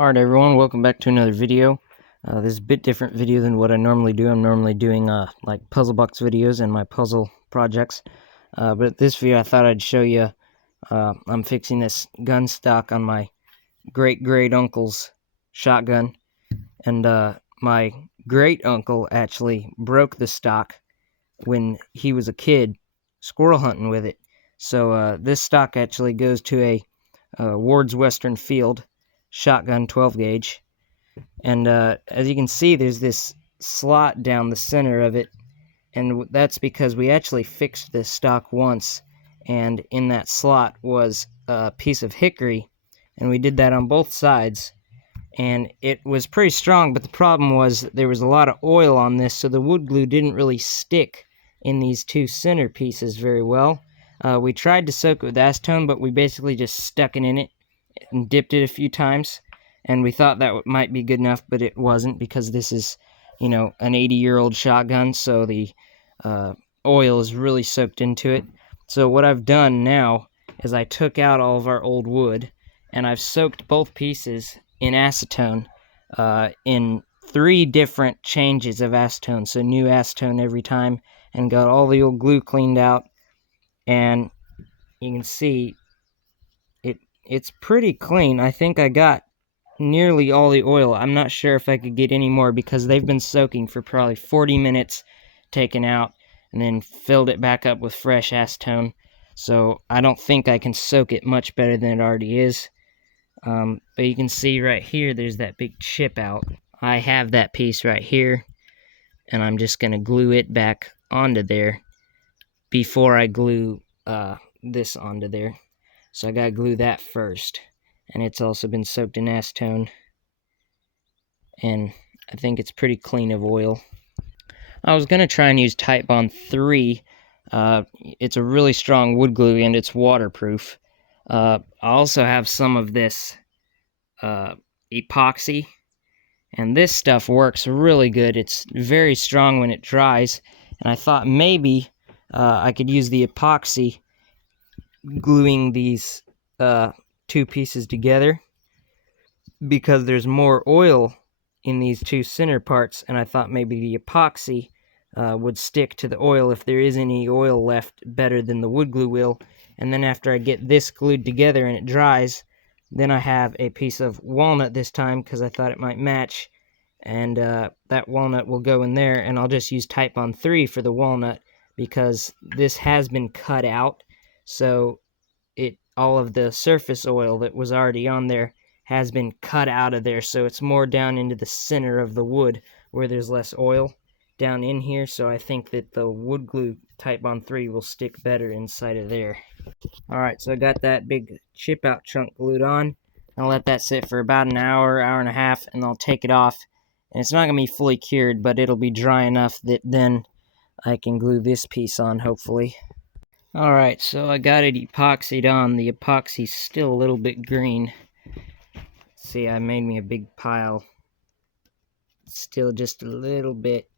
Alright everyone, welcome back to another video. This is a bit different video than what I normally do. I'm normally doing like puzzle box videos and my puzzle projects. But this video I thought I'd show you, I'm fixing this gun stock on my great uncle's shotgun. And my great uncle actually broke the stock when he was a kid squirrel hunting with it. So this stock actually goes to a Ward's Western Field shotgun 12 gauge, and as you can see there's this slot down the center of it, and that's because we actually fixed this stock once, and in that slot was a piece of hickory, and we did that on both sides, and it was pretty strong, but the problem was there was a lot of oil on this, so the wood glue didn't really stick in these two center pieces very well. We tried to soak it with acetone, but we basically just stuck it in it and dipped it a few times, and we thought that might be good enough, but it wasn't, because this is, you know, an 80-year-old shotgun, so the oil is really soaked into it. So what I've done now is I took out all of our old wood, and I've soaked both pieces in acetone, in 3 different changes of acetone, so new acetone every time, and got all the old glue cleaned out, and you can see it's pretty clean. I think I got nearly all the oil. I'm not sure if I could get any more, because they've been soaking for probably 40 minutes, taken out, and then filled it back up with fresh acetone. So I don't think I can soak it much better than it already is. But you can see right here, there's that big chip out. I have that piece right here, and I'm just going to glue it back onto there before I glue this onto there. So I gotta glue that first, and it's also been soaked in acetone, and I think it's pretty clean of oil. I was gonna try and use Titebond 3. It's a really strong wood glue, and it's waterproof. I also have some of this epoxy, and this stuff works really good. It's very strong when it dries, and I thought maybe I could use the epoxy gluing these 2 pieces together, because there's more oil in these 2 center parts, and I thought maybe the epoxy would stick to the oil if there is any oil left better than the wood glue will. And then after I get this glued together and it dries, then I have a piece of walnut this time, because I thought it might match, and that walnut will go in there, and I'll just use Titebond 3 for the walnut, because this has been cut out, so all of the surface oil that was already on there has been cut out of there, so it's more down into the center of the wood where there's less oil down in here. So I think that the wood glue Titebond 3 will stick better inside of there. Alright, so I got that big chip out chunk glued on. I'll let that sit for about an hour and a half, and I'll take it off. And it's not going to be fully cured, but it'll be dry enough that then I can glue this piece on, hopefully. Alright, so I got it epoxied on. The epoxy's still a little bit green. See, I made me a big pile. It's still just a little bit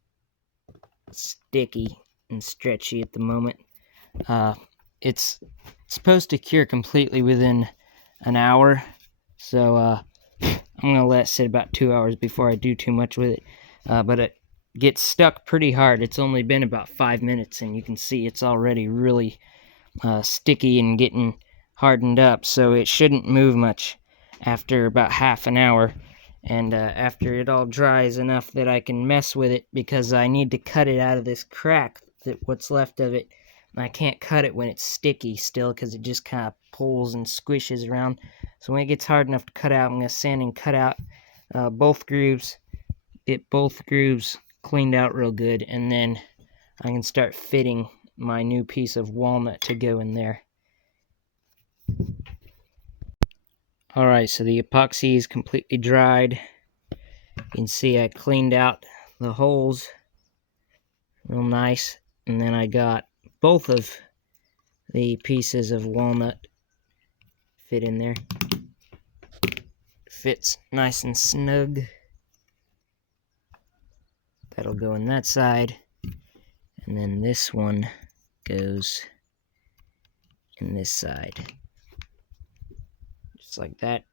sticky and stretchy at the moment. It's supposed to cure completely within an hour, so I'm going to let it sit about 2 hours before I do too much with it. But it gets stuck pretty hard. It's only been about 5 minutes, and you can see it's already really sticky and getting hardened up, so it shouldn't move much after about half an hour. And after it all dries enough that I can mess with it, because I need to cut it out of this crack, that what's left of it. I can't cut it when it's sticky still, because it just kind of pulls and squishes around. So when it gets hard enough to cut out, I'm going to sand and cut out both grooves, get both grooves cleaned out real good, and then I can start fitting my new piece of walnut to go in there. Alright, so the epoxy is completely dried. You can see I cleaned out the holes real nice, and then I got both of the pieces of walnut fit in there. Fits nice and snug. That'll go in that side, and then this one goes in this side, just like that.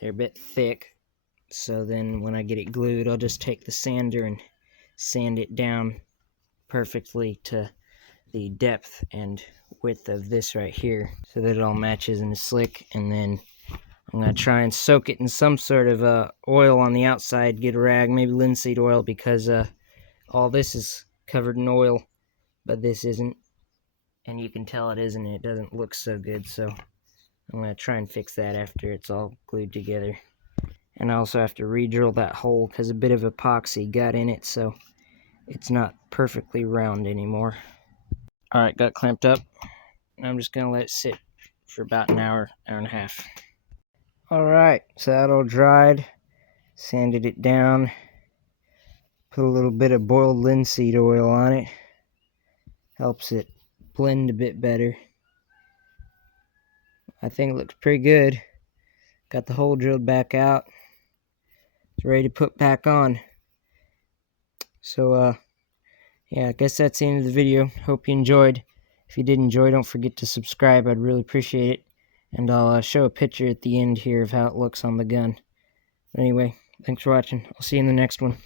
they're a bit thick. So then when I get it glued, I'll just take the sander and sand it down perfectly to the depth and width of this right here so that it all matches and is slick. And then I'm going to try and soak it in some sort of oil on the outside, get a rag, maybe linseed oil, because all this is covered in oil, but this isn't. And you can tell it isn't, it doesn't look so good, so I'm going to try and fix that after it's all glued together. And I also have to re-drill that hole because a bit of epoxy got in it, so it's not perfectly round anymore. Alright, got clamped up. And I'm just going to let it sit for about an hour, hour and a half. Alright, so that all dried. Sanded it down. Put a little bit of boiled linseed oil on it. Helps it blend a bit better. I think it looks pretty good. Got the hole drilled back out. It's ready to put back on. So, yeah, I guess that's the end of the video. Hope you enjoyed. If you did enjoy, don't forget to subscribe. I'd really appreciate it. And I'll show a picture at the end here of how it looks on the gun. Anyway, thanks for watching. I'll see you in the next one.